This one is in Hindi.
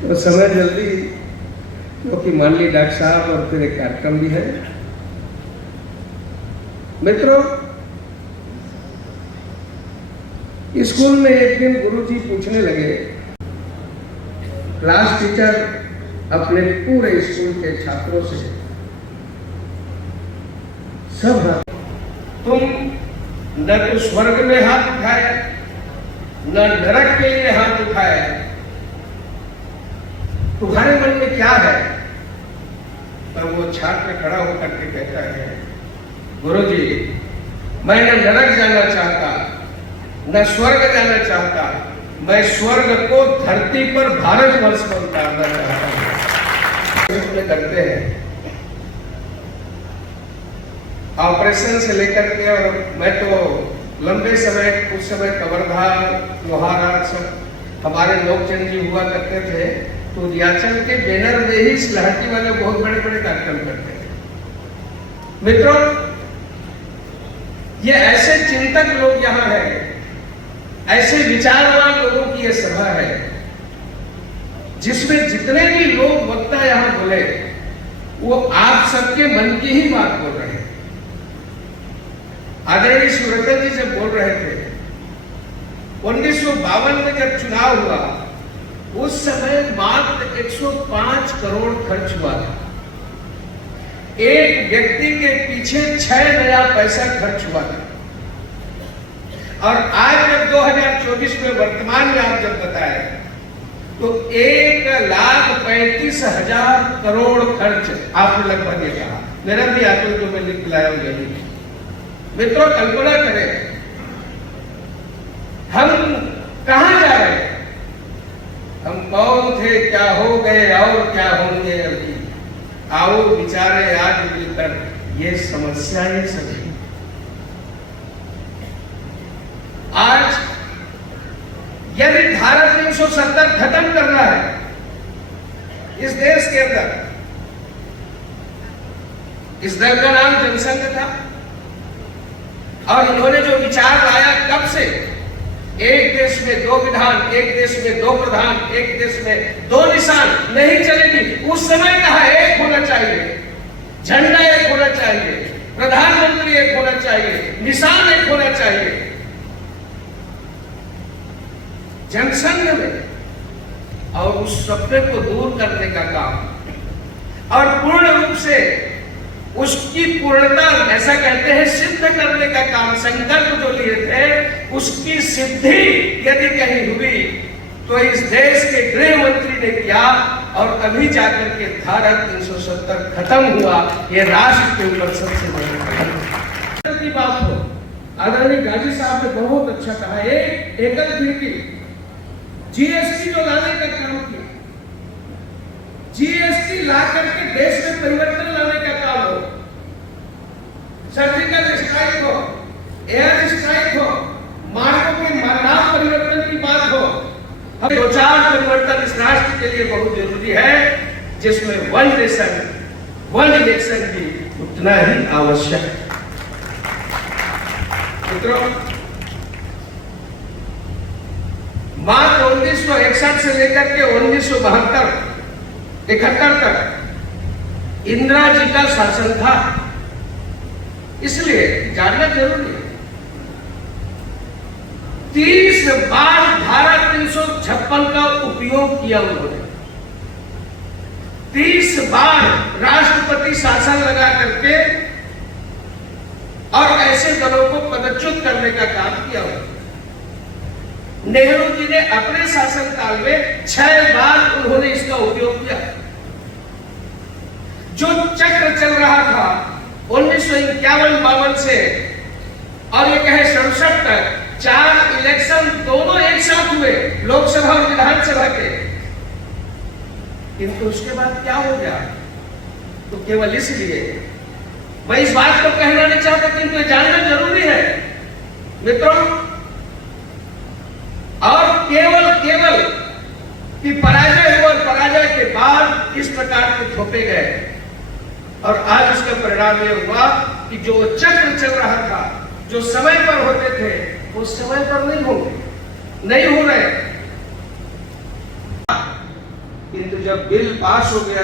तो समय जल्दी, क्योंकि मान ली डॉक्टर साहब और फिर एक कार्यक्रम भी है। मित्रों, स्कूल में एक दिन गुरुजी पूछने लगे, क्लास टीचर अपने पूरे स्कूल के छात्रों से, सब तुम न तो स्वर्ग में हाथ उठाए न नरक के लिए हाथ उठाए, तुम्हारे मन में क्या है? तब वो छात्र खड़ा होकर के कहता है, गुरुजी, मैं न नरक जाना चाहता न स्वर्ग जाना चाहता, मैं स्वर्ग को धरती पर भारतवर्ष में उतारना चाहता हूं। करते हैं ऑपरेशन से लेकर के, और मैं तो लंबे समय, उस समय कवर्धा लोहारा सब हमारे लोकचंद जी हुआ करते थे, तो रियाचल के बैनर में ही सिलहटी वाले बहुत बड़े बड़े कार्यक्रम करते थे। मित्रों, ये ऐसे चिंतक लोग यहाँ हैं, ऐसे विचारवान लोगों की यह सभा है, जिसमें जितने भी लोग वक्ता यहाँ बोले वो आप सबके मन की ही बात बोल रहे हैं। आदरणीय सुरतन जी जब बोल रहे थे, 1952 में जब चुनाव हुआ, उस समय मात्र 105 करोड़ खर्च हुआ था। एक व्यक्ति के पीछे 6 नया पैसा खर्च हुआ था। और आज जब 2024 में वर्तमान में आप जब बताए, तो 1,35,000 करोड़ खर्च आपने लगभग ये कहा। मेरा भी आंकड़ा जो मैं लिख लाया हूं यही। मित्रों, कल्पना करें, हम कहां जा रहे हैं? हम कौन थे, क्या हो गए और क्या होंगे अभी? आओ विचारे आज मिलकर ये समस्याएं सभी। आज यदि धारा 370 खत्म करना है इस देश के अंदर, इस दल का नाम जनसंघ था, और इन्होंने जो विचार लाया, कब से एक देश में 2 विधान, एक देश में 2 प्रधान, एक देश में 2 निशान नहीं चलेगी। उस समय कहा एक होना चाहिए, झंडा एक होना चाहिए, प्रधानमंत्री एक होना चाहिए, निशान एक होना चाहिए। जनसंघ में, और उस सपने को दूर करने का काम और पूर्ण रूप से उसकी पूर्णता, ऐसा कहते हैं, सिद्ध करने का काम, संकल्प जो लिए थे उसकी सिद्धि यदि कहीं हुई तो इस देश के गृह मंत्री ने किया, और अभी जाकर के धारा 370 खत्म हुआ। ये राष्ट्र के ऊपर सबसे बड़ी बात हो। आदरणीय गाजी साहब ने बहुत अच्छा कहा, एक एकल खिड़की, जीएसटी जो लाने का काम किया, जीएसटी ला करके देश में परिवर्तन लाने का काम हो, सर्जिकल स्ट्राइक हो, एयर स्ट्राइक हो, मार्गों के नाम परिवर्तन की बात हो, हम 2-4 परिवर्तन इस राष्ट्र के लिए बहुत जरूरी है, जिसमें 1 नेशन 1 इलेक्शन भी उतना ही आवश्यक है। मित्रों, मात्र 1961 से लेकर के 1972-71 तक इंदिरा जी का शासन था, इसलिए जानना जरूरी है। 30 बार धारा 356 का उपयोग किया उन्होंने, 30 बार राष्ट्रपति शासन लगा करके और ऐसे दलों को पदच्युत करने का काम किया उन्होंने। नेहरू जी ने अपने शासनकाल में 6 बार उन्होंने इसका उपयोग किया। जो चक्र चल रहा था 1951-52 से और ये कहे 67 तक, 4 इलेक्शन दोनों एक साथ हुए, लोकसभा और विधानसभा के, किंतु उसके बाद क्या हो गया? तो केवल इसलिए मैं इस बात को कहना नहीं चाहता, किंतु जानना जरूरी है मित्रों, और केवल कि पराजय हुआ और पराजय के बाद इस प्रकार के थोपे गए, और आज उसका परिणाम यह हुआ कि जो चक्र चल रहा था, जो समय पर होते थे, वो समय पर नहीं हो रहे। किंतु जब बिल पास हो गया